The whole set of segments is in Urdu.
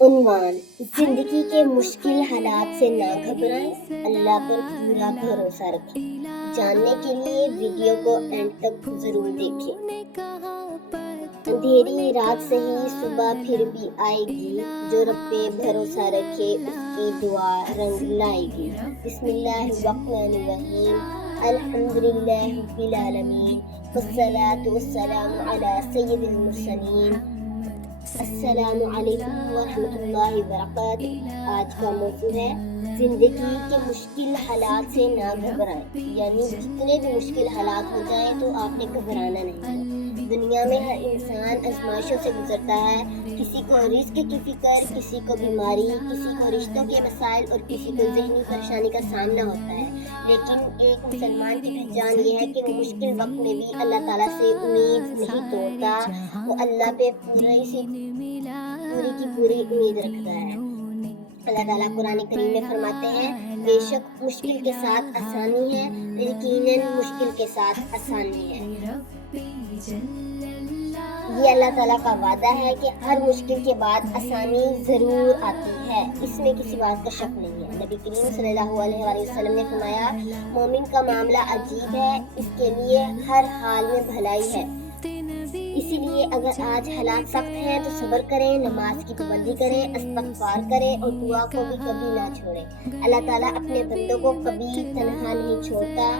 عنوان: زندگی کے مشکل حالات سے نہ گھبرائیں، اللہ پر پورا بھروسہ رکھیں۔ جاننے کے لیے ویڈیو کو اینڈ تک ضرور دیکھیں۔ اندھیری رات سہی صبح پھر بھی آئے گی، جو رب پہ بھروسہ رکھے اس کی دعا رنگ لائے گی۔ بسم اللہ الرحمن الرحیم، الحمدللہ رب العالمین، والصلاة والسلام علی سید المرسلین۔ السلام علیکم ورحمۃ اللہ وبرکاتہ۔ آج کا موضوع ہے زندگی کے مشکل حالات سے نہ گھبرائیں، یعنی جتنے بھی مشکل حالات ہو جائیں تو آپ نے گھبرانا نہیں ہے۔ دنیا میں ہر انسان آزمائشوں سے گزرتا ہے، کسی کو رزق کی فکر، کسی کو بیماری، کسی کو رشتوں کے مسائل اور کسی کو ذہنی پریشانی کا سامنا ہوتا ہے، لیکن ایک مسلمان کی پہچان یہ ہے کہ وہ مشکل وقت میں بھی اللہ تعالیٰ سے امید نہیں توڑتا، وہ اللہ پہ پوری کی پوری امید رکھتا ہے۔ اللہ تعالیٰ قرآن کریم میں فرماتے ہیں، بے شک مشکل کے ساتھ آسانی ہے، یقیناً مشکل کے ساتھ آسانی ہے۔ یہ اللہ تعالیٰ کا وعدہ ہے کہ ہر مشکل کے بعد آسانی ضرور آتی ہے، اس میں کسی بات کا شک نہیں ہے۔ نبی کریم صلی اللہ علیہ وآلہ وسلم نے فرمایا، مومن کا معاملہ عجیب ہے، اس کے لیے ہر حال میں بھلائی ہے۔ اسی لیے اگر آج حالات سخت ہیں تو صبر کریں، نماز کی پابندی کریں، استغفار کریں اور دعا کو بھی کبھی نہ چھوڑیں۔ اللہ تعالیٰ اپنے بندوں کو کبھی تنہا نہیں چھوڑتا۔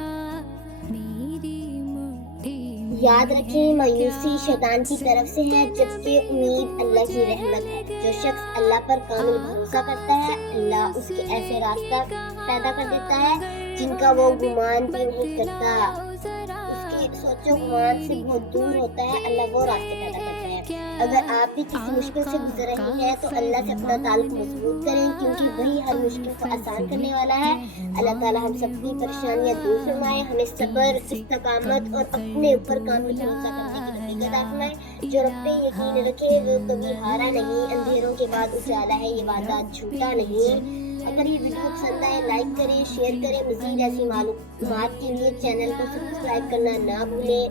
یاد رکھیں، مایوسی شیطان کی طرف سے ہے، جبکہ امید اللہ کی رحمت ہے۔ جو شخص اللہ پر کامل بھروسہ کرتا ہے، اللہ اس کے ایسے راستہ پیدا کر دیتا ہے جن کا وہ گمان بھی نہیں کرتا۔ اس کے سوچو گمان سے بہت دور ہوتا ہے، اللہ وہ راستے پیدا کرتا ہے۔ اگر آپ بھی کسی مشکل سے گزر رہی ہیں تو اللہ سے اپنا تعلق مضبوط کریں، کیونکہ وہی ہر مشکل کو آسان کرنے والا ہے۔ اللہ تعالیٰ ہم سب کی پریشانیاں دور فرمائے، ہمیں صبر، استقامت اور اپنے اوپر کامل بھروسہ کرنے کی توفیق عطا فرمائے۔ جو رب پہ یقین رکھے وہ کبھی ہارا نہیں، اندھیروں کے بعد اجالا ہے، یہ وعدہ جھوٹا نہیں۔ اگر یہ ویڈیو پسند آئے لائک کریں، شیئر کریں، مزید ایسی معلومات کے لیے چینل کو سبسکرائب کرنا نہ بھولیں۔